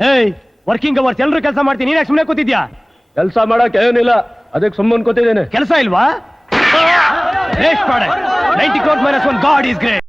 ಏಯ್, working hours ಎಲ್ಲರೂ ಕೆಲಸ ಮಾಡ್ತೀನಿ, ನೀನ್ ಸುಮ್ಮನೆ ಕೂತಿದ್ಯಾ? ಕೆಲಸ ಮಾಡಕ್ ಏನಿಲ್ಲ, ಅದಕ್ಕೆ ಸುಮ್ಮನೆ ಕೂತಿದ್ದೇನೆ. ಕೆಲಸ ಇಲ್ವಾ? 90 crores minus 1, God is great.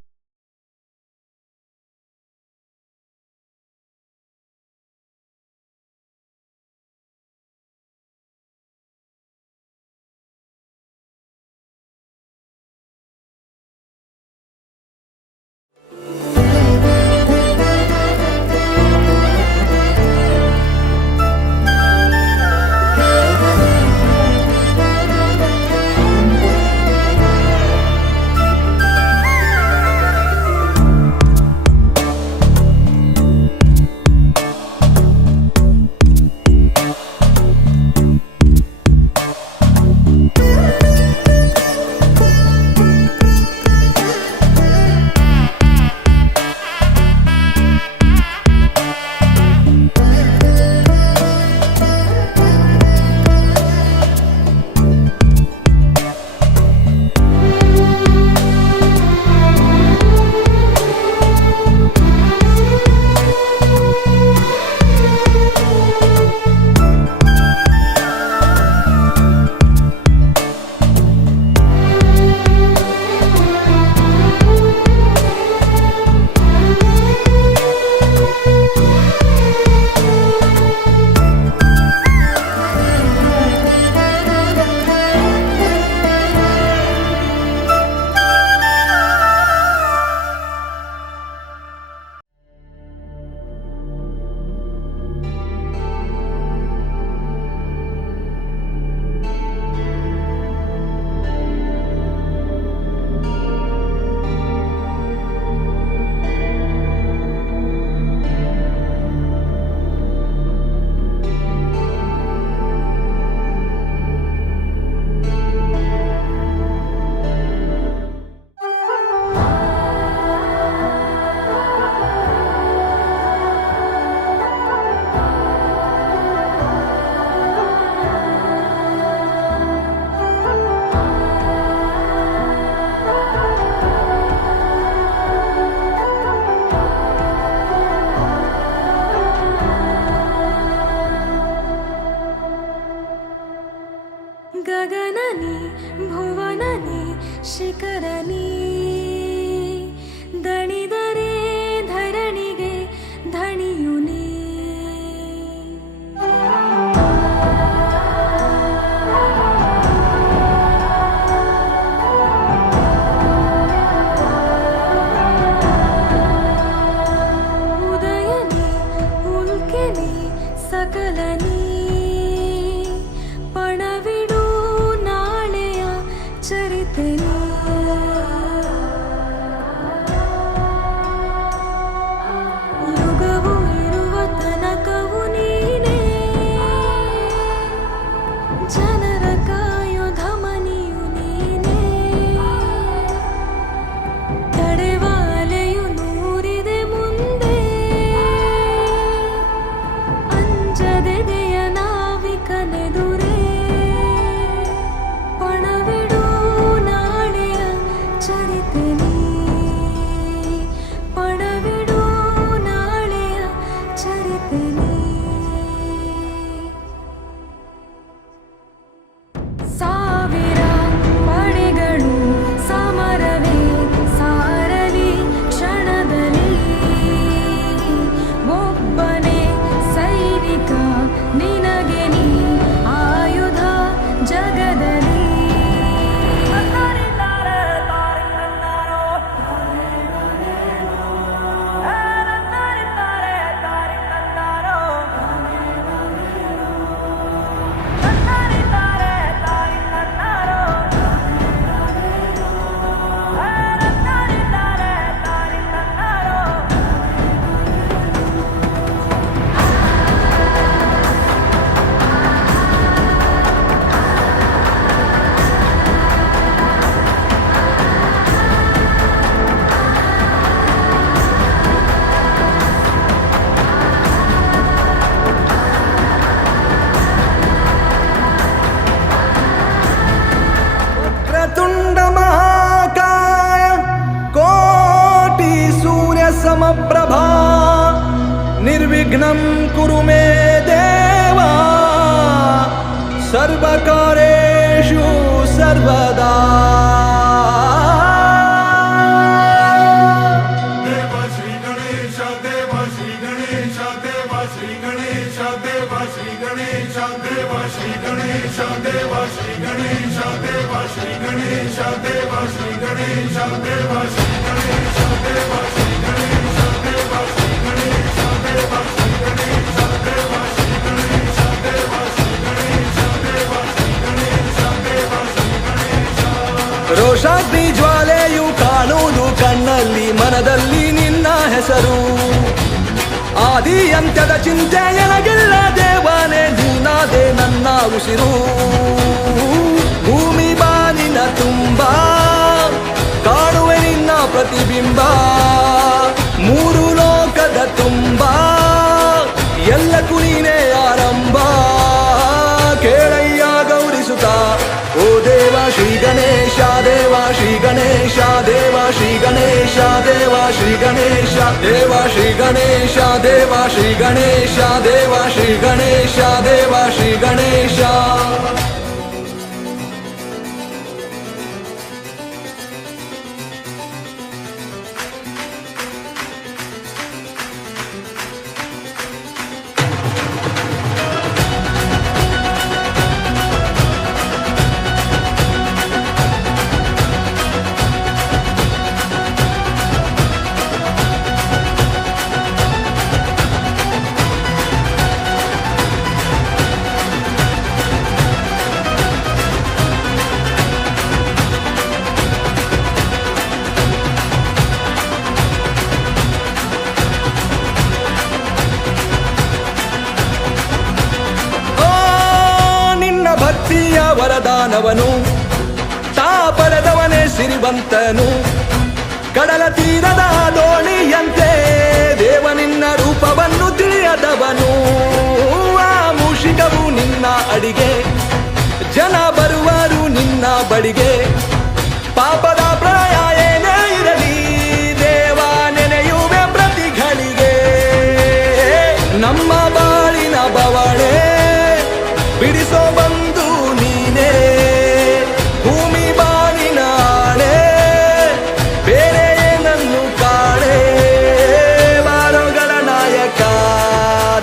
ಗಗನನಿ ಭುವನನಿ ಶಿಖರನಿ ದಣಿದರೆ ಧರಣಿಗೆ ಧಣಿಯುನಿ ಉದಯನಿ ಉಲ್ಕೆನಿ ಸಕಲನಿ ಚರಿತೆನಿ ಯುಗವು ಇರುವ ತನಕವು ನೀನೇ ಜನರ ಕಾಯೋ ಧಮನಿಯು ನೀನೇ ತಡೆವಾಲೆಯು ನೂರಿದೆ ಮುಂದೆ ಅಂಜದೆದೆಯ ನಾವಿಕನೆದುರೇ ಚರಿತೆನಿ ಪಣವಿಡು ನಾಳೆಯ ಚರಿತೆನಿ ಸಾವಿರ ಪಡೆಗಳು ಸಮರವೇ ಸಾರಲಿ ಕ್ಷಣದಲ್ಲಿ ಒಬ್ಬನೇ ಸೈನಿಕ ನಿನಗೆ ನೀ ಆಯುಧ ಜಗದಲ್ಲಿ समप्रभा निर्विघ्नं कुरु मे देवा सर्वकारेषु सर्वदा। ರೋಷಾಗ್ನಿ ಜ್ವಾಲೆಯು ಕಾಣುವುದು ಕಣ್ಣಲ್ಲಿ ಮನದಲ್ಲಿ ನಿನ್ನ ಹೆಸರು. ಆದಿ ಅಂತ್ಯದ ಚಿಂತೆ ಎನಗಿಲ್ಲ ದೇವನೇ ನೀನಾದೆ ನನ್ನ ಉಸಿರು. ಭೂಮಿ ಬಾನಿನ ತುಂಬ ಕಾಣುವೆ ನಿನ್ನ ಪ್ರತಿಬಿಂಬ. ಮೂರು ಲೋಕದ ತುಂಬ ಎಲ್ಲಕ್ಕೂ ನೀನೇ ಆರಂಭ. ಕೇಳಯ್ಯ ಗೌರಿಸುತ್ತ ಓ ದೇವ ಶ್ರೀ ಗಣೇಶ ದೇವ ಶ್ರೀ ಗಣೇಶ ದೇವ ಶ್ರೀ ಗಣೇಶ ದೇವ ಶ್ರೀ ಗಣೇಶ ದೇವ ಶ್ರೀ ಗಣೇಶ ದೇವ ಶ್ರೀ ಗಣೇಶ ದೇವ ಶ್ರೀ ಗಣೇಶ ದೇವ ಶ್ರೀ ಗಣೇಶ. ಭಕ್ತಿಯ ವರದಾನವನು ತಾ ಪಡೆದವನೇ ಸಿರಿವಂತನು. ಕಡಲ ತೀರದ ದೋಣಿಯಂತೆ ದೇವ ನಿನ್ನ ರೂಪವನ್ನು ತಿಳಿಯದವನು. ಆ ಮೂಷಿಕವು ನಿನ್ನ ಅಡಿಗೆ ಜನ ಬರುವರು ನಿನ್ನ ಬಳಿಗೆ. ಪಾಪದ ಪ್ರಳಯ ಏನೇ ಇರಲಿ ದೇವ ನೆನೆಯುವೆ ಪ್ರತಿಗಳಿಗೆ. ನಮ್ಮ ಬಾಳಿನ ಬವಣೆ ಬಿಡಿಸೋ ಬಂದು ನೀನೇ. ಭೂಮಿ ಬಾನಿನ ಆಣೆ ಬೇರೆ ಏನನ್ನು ಕಾಣೆ. ಬಾರೋಗಳ ನಾಯಕ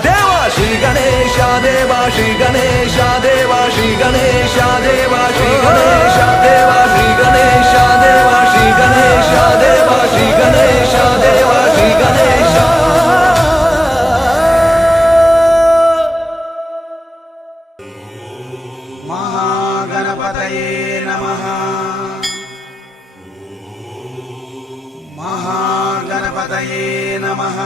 ದೇವ ಶ್ರೀ ಗಣೇಶ ದೇವ ಶ್ರೀ ಗಣೇಶ ದೇವ ಶ್ರೀ ಗಣೇಶ ದೇವ ಶ್ರೀ ಗಣೇಶ ದೇವ ಶ್ರೀ ಗಣೇಶ ದೇವ ಶ್ರೀ ಗಣೇಶ ದೇವ ಶ್ರೀ ಗಣೇಶ ದೇವ ಶ್ರೀ ಗಣೇಶ. महागणपतये नमः। महागणपतये नमः।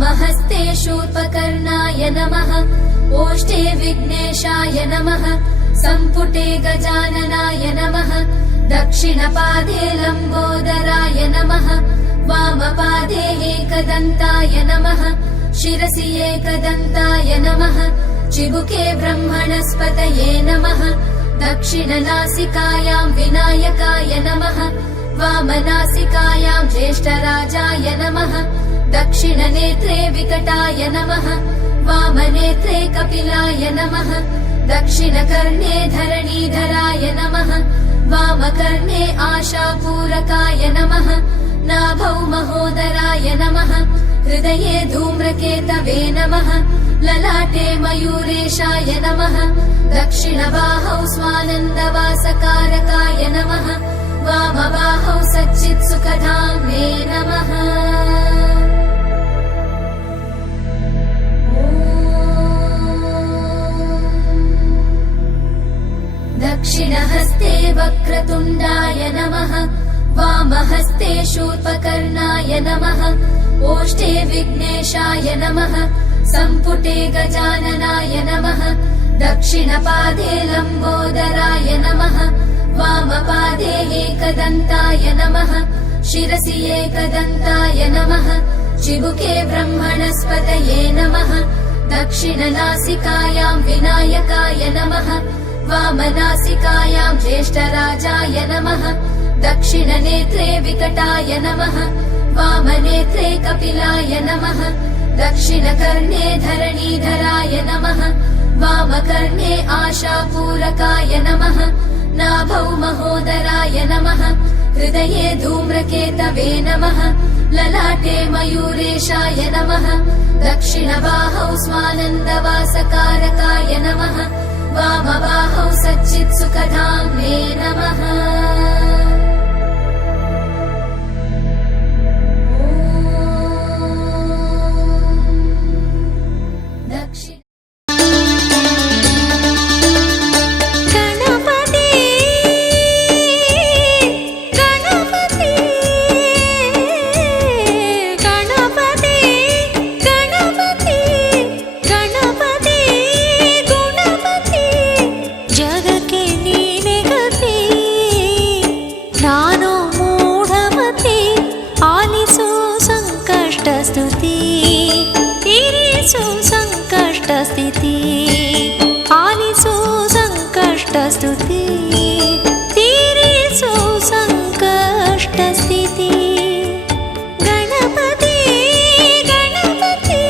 वामहस्ते शूर्पकर्णाय नमः ओष्ठे विघ्नेशाय नमः सम्पुटे गजाननाय नमः दक्षिणपादे लम्बोदराय नमः वामपादे एकदन्ताय नमः शिरसि एकदन्ताय नमः चिबुके ब्रह्मणस्पतये नमः दक्षिणनासिकायां विनायकाय नमः वामनासिकायां ज्येष्ठराजाय नमः दक्षिणनेत्रे विकटाय नमः वामनेत्रे कपिलाय नमः दक्षिणकर्णे धरणीधराय नमः वामकर्णे आशापूरकाय नमः नाभौ महोदराय नमः हृदये धूम्रकेतवे नमः ललाटे मयूरेशाय नमः दक्षिणबाहौ स्वानन्दवासकारकाय नमः वामबाहौ सच्चित्सुखधाम्ने नमः दक्षिणहस्ते वक्रतुण्डाय नमः वामहस्ते शूर्पकर्णाय नमः ओष्ठे विघ्नेशाय नमः सम्पुटे गजाननाय नमः दक्षिणपादे लम्बोदराय नमः वामपादे एकदन्ताय नमः शिरसि एकदन्ताय नमः चिबुके ब्रह्मणस्पतये नमः दक्षिणनासिकायां विनायकाय नमः वामनासिकायां ज्येष्ठराजाय नमः दक्षिणनेत्रे विकटाय नमः वामनेत्रे कपिलाय नमः दक्षिणकर्णे धरणीधराय नमः वामकर्णे आशापूरकाय नमः नाभौ महोदराय नमः हृदये धूम्रकेतवे नमः ललाटे मयूरेशाय नमः दक्षिणबाहौ स्वानन्दवासकारकाय नमः वामबाहौ सच्चित्सुखधाम्ने नमः आलिसु संकष्टस्तुति तीरिसु संकष्टस्थिति गणपति गणपति गणपति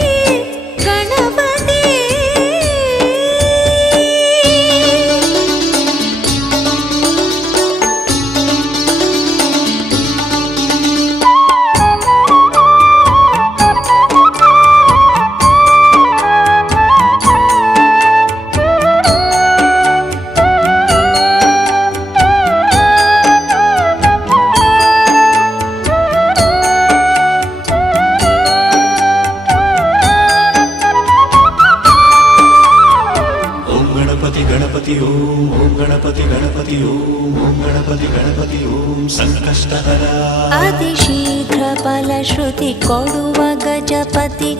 ಅತಿಶೀಘ್ರ ಫಲಶ್ರುತಿ ಕೊಡುವ ಗಜಪತಿ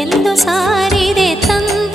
ಎಂದು ಸಾರಿದೆ ತಂತ್ರ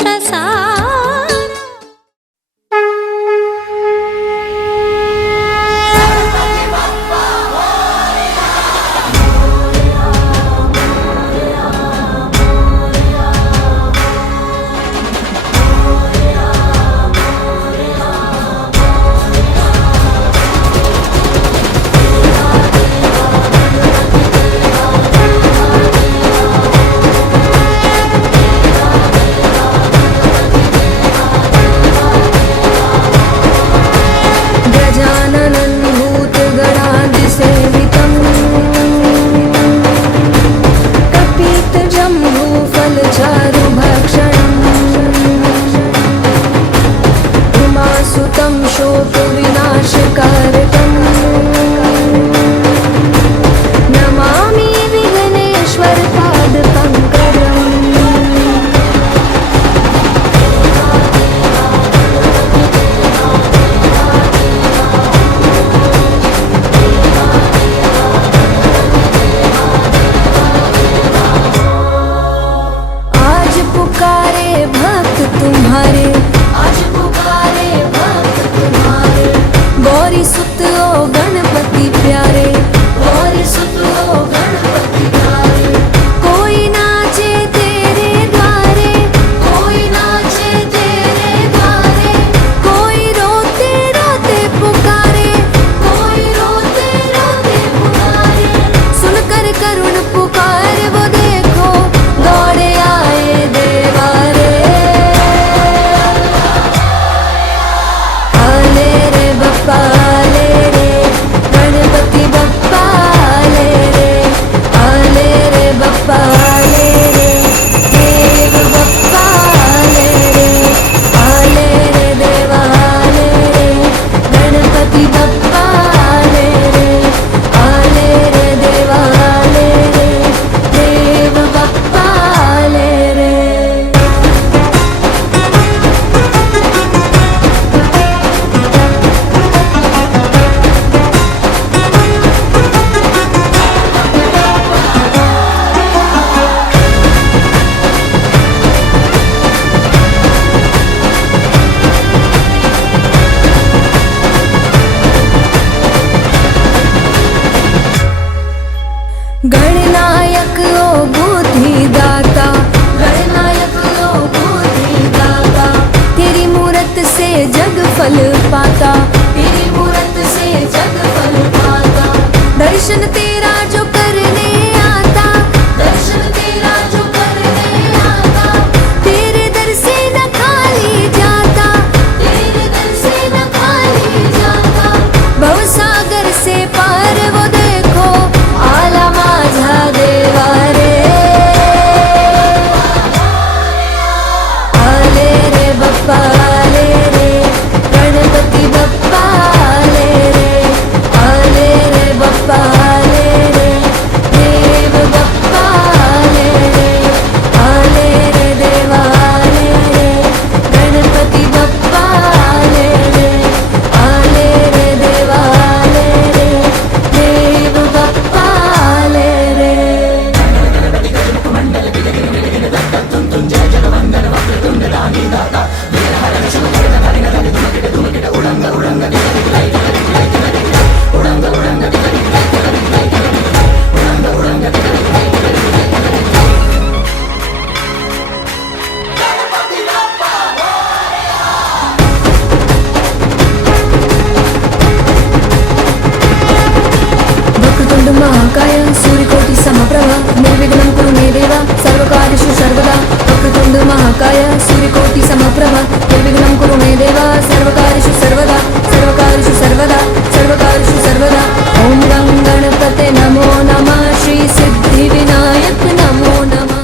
महाकाय सूर्यकोटिसमप्रभ निर्विघ्नं कुरु मे देव सर्वकार्येषु सर्वदा सर्वकार्येषु सर्वदा सर्वकार्येषु सर्वदा ॐ गं गणपते नमो नमः श्री सिद्धिविनायक नमो नमः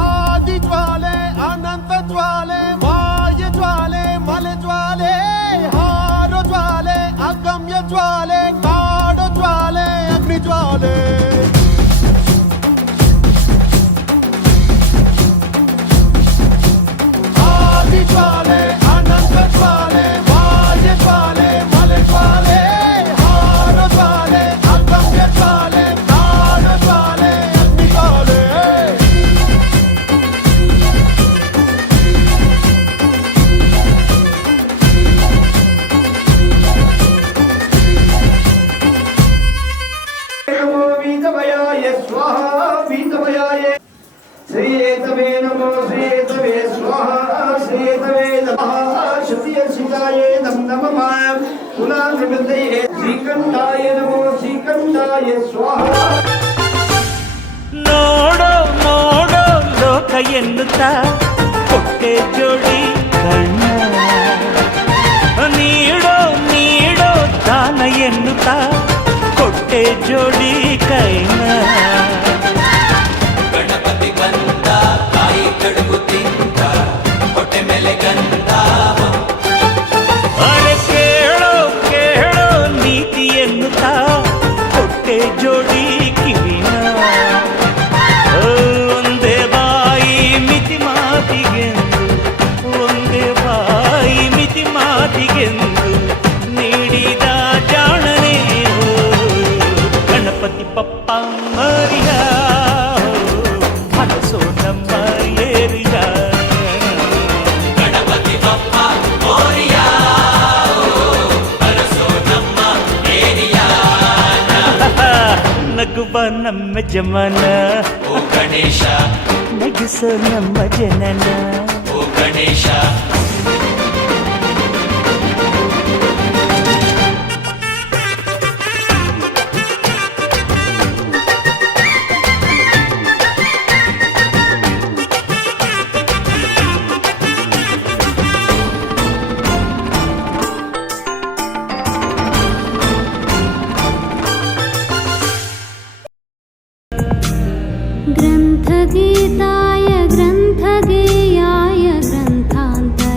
ಆದಿ ಜ್ವಾಲೆ ಅನಂತ ಜ್ವಾಲೆ ವಾಯ ಜ್ವಾಲೆ ಮಲೆ ಜ್ವಾಲೆ ಹಾರೋ ಜ್ವಾಲೆ ಅಗಮ್ಯ ಜ್ವಾಲೆ ಕಾಡೋ ಜ್ವಾಲೆ ಅಗ್ನಿ ಜ್ವಾಲೆ ಆದಿ ಜ್ವಾಲೆ ಅನಂತ ಜ್ವಾಲೆ ವಾಯ ಜ್ವಾಲೆ ಮಲೆ ಜ್ವಾಲೆ ಹಾರೋ ಜ್ವಾಲೆ ಅಗಮ್ಯ ಜ್ವಾಲೆ ಕಾಡೋ ಜ್ವಾಲೆ ಅಗ್ನಿ ಜ್ವಾಲೆ वीतमयाय स्वाहा वीतमयाय श्रीएतवे नमो श्रीएतवे स्वाहा श्रीएतवे नमः शतीयसिताय नमः कुलानिवृत्तये श्रीकण्ठाय नमो श्रीकण्ठाय स्वाहा ನೋಡೋ ನೋಡೋ ಲೋಕ ಎನ್ನುತ್ತಾ ಕೊಟ್ಟೆ ಜೋಡಿ ಕಣ್ಣ ನೀಡೋ ನೀಡೋ ದಾನ ಎನ್ನುತ್ತಾ ಕೊಟ್ಟೆ ಜೋಡಿ ಕೈನ ಗಣಪತಿ ಬಂದ ಕಾಯಿ ಕಡುಬು ತಿಂದ ಹೊಟ್ಟೆ ಮೇಲೆ ಗಂಧ ಅರೆ ಕೇಳೋ ಕೇಳೋ ನೀತಿ ಎನ್ನುತ್ತಾ ಕೊಟ್ಟೆ ಜೋಡಿ ಕಿವಿನ ಒಂದೇ ಬಾಯಿ ಮಿತಿ ಮಾತಿಗೆಂದು ಒಂದೇ ಬಾಯಿ ಮಿತಿ ಮಾತಿಗೆಂದು ನೀಡಿದ ಜಾಣನೇ ಗಣಪತಿ ಪಪ್ಪ ಮರಿಯ ಹಲಸೋ ನಮ್ಮ ಏರಿಯ ಗಣಪತಿ ಬಪ್ಪ ಮೋರಿಯ ಬರಸೋ ನಮ್ಮ ಏರಿಯಾ ನಗುವ ನಮ್ಮ ಜಮನ ಓ ಗಣೇಶ ನಗಿಸೋ ನಮ್ಮ ಜನನ ಓ ಗಣೇಶ ग्रन्थगीताय ग्रन्थगेयाय ग्रन्थान्तराय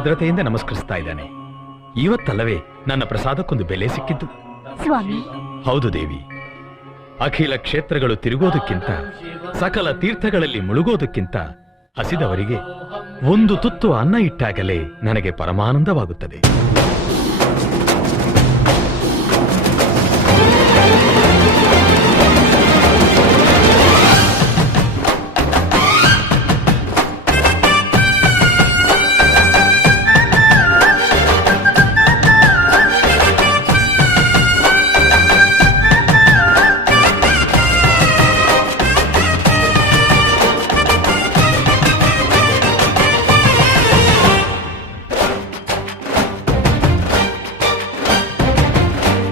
ಆರ್ದ್ರತೆಯಿಂದ ನಮಸ್ಕರಿಸ್ತಾ ಇದ್ದಾನೆ. ಇವತ್ತಲ್ಲವೇ ನನ್ನ ಪ್ರಸಾದಕ್ಕೊಂದು ಬೆಲೆ ಸಿಕ್ಕಿದ್ದು. ಸ್ವಾಮಿ, ಹೌದು ದೇವಿ. ಅಖಿಲ ಕ್ಷೇತ್ರಗಳು ತಿರುಗೋದಕ್ಕಿಂತ, ಸಕಲ ತೀರ್ಥಗಳಲ್ಲಿ ಮುಳುಗೋದಕ್ಕಿಂತ ಹಸಿದವರಿಗೆ ಒಂದು ತುತ್ತು ಅನ್ನ ಇಟ್ಟಾಗಲೇ ನನಗೆ ಪರಮಾನಂದವಾಗುತ್ತದೆ.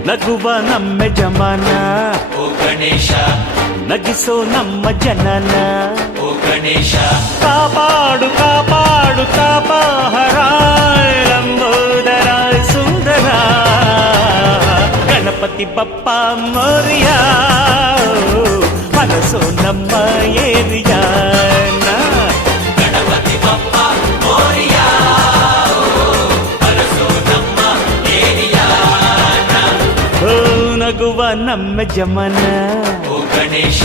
ನಗುವ ನಮ್ಮ ಜಮಾನ ಓ ಗಣೇಶ, ನಗಿಸೋ ನಮ್ಮ ಜನನ ಓ ಗಣೇಶ, ಕಾಪಾಡು ಕಾಪಾಡು ತಾಪಹರ ಲಂಬೋದರ ಸುಂದರ ಗಣಪತಿ ಬಪ್ಪ ಮೋರಿಯ ಮನಸ್ಸು ನಮ್ಮ ಏರಿಯಾನ ಗಣಪತಿ ಬಪ್ಪ ಮೋರಿಯಾ, ಅರಸೋ ನಮ್ಮ ಏರಿಯಾನ. ಓ ನಗುವ ನಮ್ಮ ಜಮನ ಓ ಗಣೇಶ,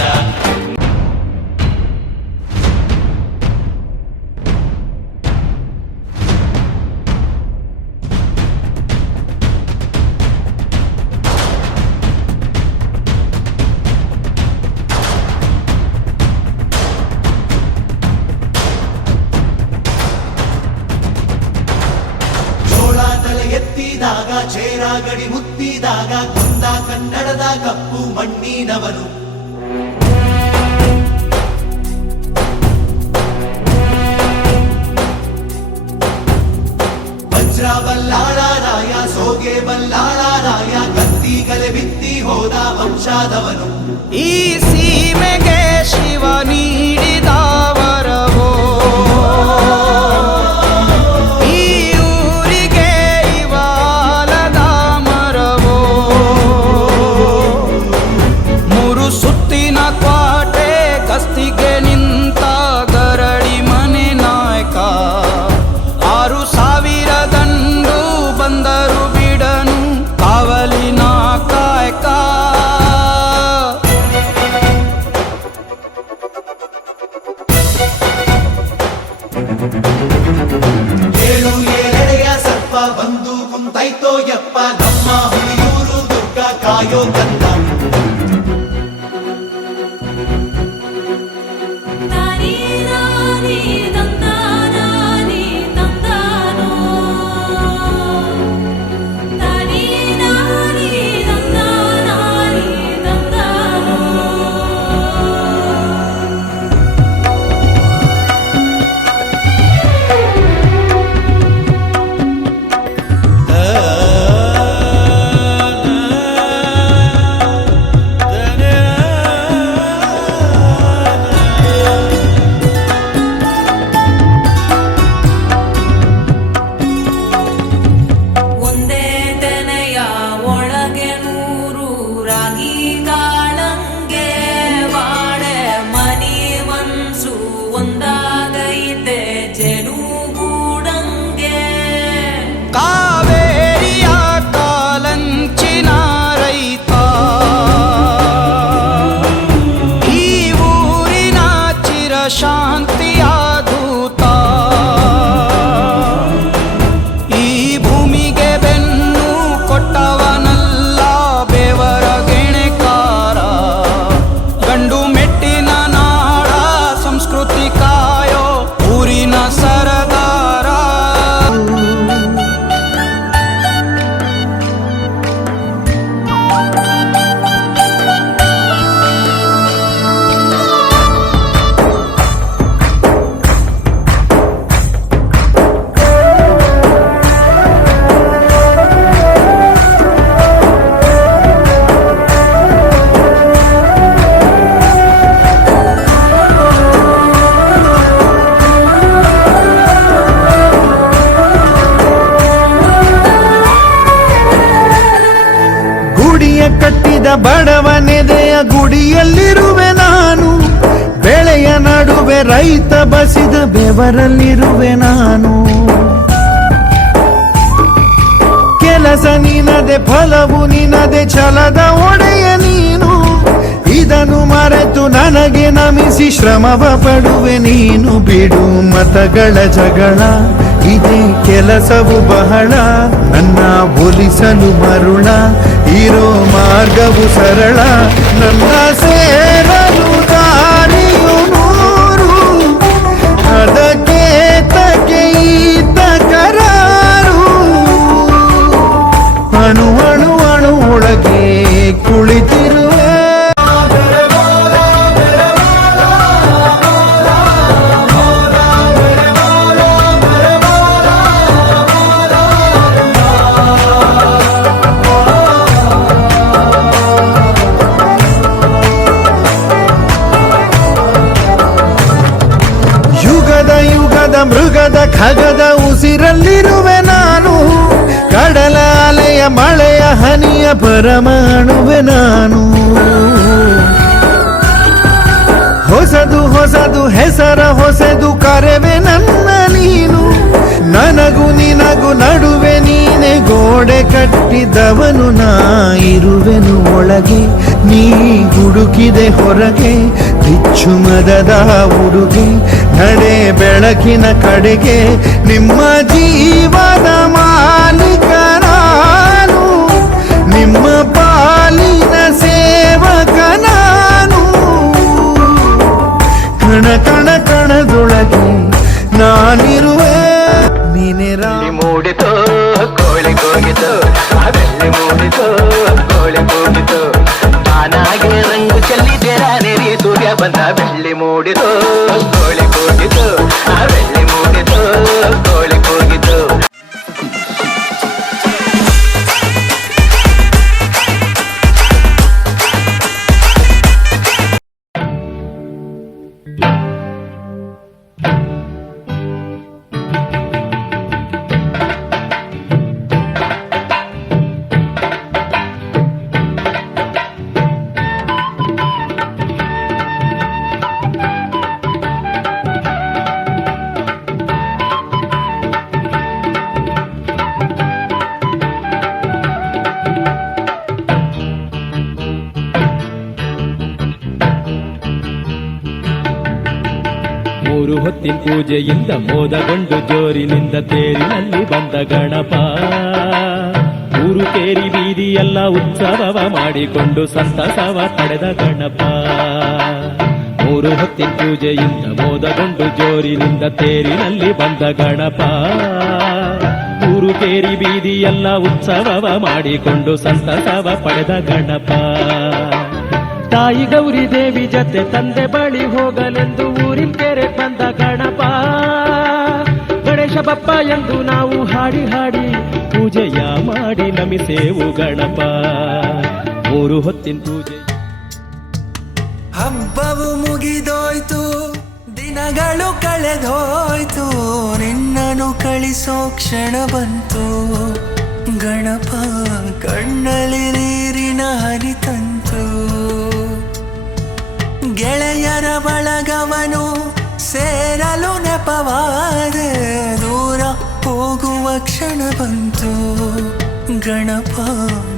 ಎತ್ತಿದಾಗ ಚೇರ ಗಡಿ ಮುತ್ತಿದಾಗ ಕುಂದ ಕನ್ನಡದ ಕಪ್ಪು ಮಣ್ಣಿನವನು. ವಜ್ರ ಬಲ್ಲಾಳರಾಯ ಸೋಗೆ ಬಲ್ಲಾಳರಾಯ ಕತ್ತಿಗಲೆ ಬಿತ್ತಿ ಹೋದ ವಂಶಾದವನು. ಈ ಸೀಮೆಗೆ ಶಿವ ನೀಡಿದವರವೋ, ಈ ಊರಿಗೆ ಇವಾಲದ ಮರವೋ, ಮೂರು ಸುತ್ತಿನ ಕ್ವಾಟೆ ಗಸ್ತಿಗೆ ನಿಂತ ಗರಡಿ ಮನೆ ನಾಯಕ. 6,000 ದಂಡು ಬಂದರು ಬಿಡನು ಕಾವಲಿನ ಕಾಯಕ. ಏಳು ಏಳೆಡೆಯ ಸರ್ಪ ಬಂದು ಕುಂತೈತೋ ಯಪ್ಪ, ನಮ್ಮ ಹುಲಿಯೂರು ದುರ್ಗ ಕಾಯೋ ಕಂದ. ಕಾವೇರಿಯ ಕಾಲಂಚಿನ ರೈತ, ಈ ಊರಿನ ಚಿರ ಶಾಂತಿಯ ದೂತ. ಈ ಭೂಮಿಗೆ ಬೆನ್ನು ಕೊಟ್ಟವನಲ್ಲ ಬೆವರ ಗೆಣೆಕಾರ, ಗಂಡು ಮೆಟ್ಟಿನ ನಾಡ ಸಂಸ್ಕೃತಿ ಕಾಯೋ ಊರಿನ ಸರದಾರ. ಗುಡಿಯ ಕಟ್ಟಿದ ಬಡವನೆದೆಯ ಗುಡಿಯಲ್ಲಿರುವೆ ನಾನು, ಬೆಳೆಯ ನಡುವೆ ರೈತ ಬಸಿದ ಬೆವರಲ್ಲಿರುವೆ ನಾನು. ಕೆಲಸ ನಿನದೆ, ಫಲವು ನಿನದೆ, ಛಲದ ಒಡೆಯ ನೀನು. ಇದನ್ನು ಮರೆತು ನನಗೆ ನಮಿಸಿ ಶ್ರಮವ ಪಡುವೆ ನೀನು. ಬಿಡು ಮತಗಳ ಜಗಳ, ಇದೇ ಕೆಲಸವು ಬಹಳ. ನನ್ನ ಒಲಿಸಲು ಮರುಳ, ಇರೋ ಮಾರ್ಗವು ಸರಳ. ನನ್ನ ಸೇರಲು ದಾರಿಯು ನೂರು, ಅದಕ್ಕೆ ತಕ್ಕೆ ಈತ ಕರಾರು. ಅಣು ಅಣು ಅಣು ಒಳಗೆ ಕುಳಿತಿರುವೆ. ಮೃಗದ ಖಗದ ಉಸಿರಲ್ಲಿರುವೆ ನಾನು. ಕಡಲ ಅಲೆಯ ಮಳೆಯ ಹನಿಯ ಪರಮಾಣುವೆ ನಾನು. ಹೊಸದು ಹೊಸದು ಹೆಸರ ಹೊಸದು ಕರೆವೆ ನನ್ನ ನೀನು. ನನಗೂ ನಿನಗೂ ನಡುವೆ ನೀನೆ ಗೋಡೆ ಕಟ್ಟಿದವನು. ನಾ ಇರುವೆನು ಒಳಗೆ, ನೀ ಹುಡುಕಿದೆ ಹೊರಗೆ. ಬಿಚ್ಚು ಮದದ ಉಡುಗೆ, ನಡೆ ಬೆಳಕಿನ ಕಡೆಗೆ. ನಿಮ್ಮ ಜೀವದ ಮಾಲೀಕ ನಾನು, ನಿಮ್ಮ ಪಾಲಿನ ಸೇವಕ ನಾನು. ಕಣ ಕಣ ಕಣದೊಳಗೆ ನಾನಿರುವೆ, ನೀನೆ ಮೂಡಿತು ಕೋಳಿ ಕೂಗಿತು, ಬೆಳ್ಳಿ ಮೂಡಿತು ಕೋಳಿ ಕೂಗಿತು. ತಾನಾಗೆ ರಂಗು ಚೆಲ್ಲಿದ್ದೀರಾ ನೆರಿ ಸೂರ್ಯ ಬಂದ. ಬೆಳ್ಳಿ ಮೂಡಿತು ಕೋಳಿ ಕೂಗಿತು, ಬೆಳ್ಳಿ ಮೂಡಿತು ಕೋಳಿ ಕೂಗಿತು. ಮೂರು ಹೊತ್ತಿನ ಪೂಜೆಯಿಂದ ಮೋದಗೊಂಡು ಜೋರಿನಿಂದ ತೇರಿನಲ್ಲಿ ಬಂದ ಗಣಪ. ಊರು ಕೇರಿ ಬೀದಿಯೆಲ್ಲ ಉತ್ಸವವ ಮಾಡಿಕೊಂಡು ಸಂತಸವ ಪಡೆದ ಗಣಪ. ಮೂರು ಹೊತ್ತಿನ ಪೂಜೆಯಿಂದ ಮೋದಗೊಂಡು ಜೋರಿನಿಂದ ತೇರಿನಲ್ಲಿ ಬಂದ ಗಣಪ. ಊರು ಕೇರಿ ಬೀದಿಯೆಲ್ಲ ಉತ್ಸವವ ಮಾಡಿಕೊಂಡು ಸಂತಸವ ಪಡೆದ ಗಣಪ. ತಾಯಿ ಗೌರಿ ದೇವಿ ಜತೆ ತಂದೆ ಬಳಿ ಹೋಗಲೆಂದು ಊರಿನ ಕೆರೆ ಬಂದ ಗಣಪ. ಗಣೇಶ ಬಪ್ಪ ಎಂದು ನಾವು ಹಾಡಿ ಹಾಡಿ ಪೂಜೆಯ ಮಾಡಿ ನಮಿಸೇವು ಗಣಪ. ಮೂರು ಹೊತ್ತಿನ ಪೂಜೆ. ಹಬ್ಬವು ಮುಗಿದೋಯ್ತು, ದಿನಗಳು ಕಳೆದೋಯ್ತು, ನಿನ್ನನ್ನು ಕಳಿಸೋ ಕ್ಷಣ ಬಂತು. ಗಣಪ ಕಣ್ಣಲ್ಲಿ ನೀರಿನ ಹನಿ ತಂತು. ಗೆಳೆಯರ ಬಳಗವನು ಸೇರಲು ನೆಪವಾದೆ, ದೂರ ಹೋಗುವ ಕ್ಷಣ ಬಂತು. ಗಣಪ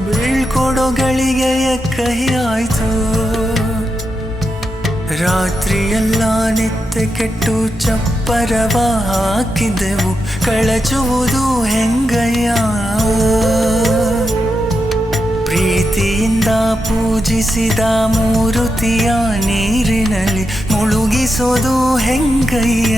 ಬೀಳ್ಕೊಡೋ ಗಳಿಗೆಯ ಕೈ ಆಯ್ತು. ರಾತ್ರಿಯೆಲ್ಲ ನಿತ್ಯ ಕೆಟ್ಟು ಚಪ್ಪರವ ಹಾಕಿದೆವು, ಕಳಚುವುದು ಹೆಂಗಯ್ಯ. ಪ್ರೀತಿಯಿಂದ ಪೂಜಿಸಿದ ಮೂರುತಿಯ ನೀರಿನಲ್ಲಿ ಮುಳುಗಿಸೋದು ಹೆಂಗಯ್ಯ.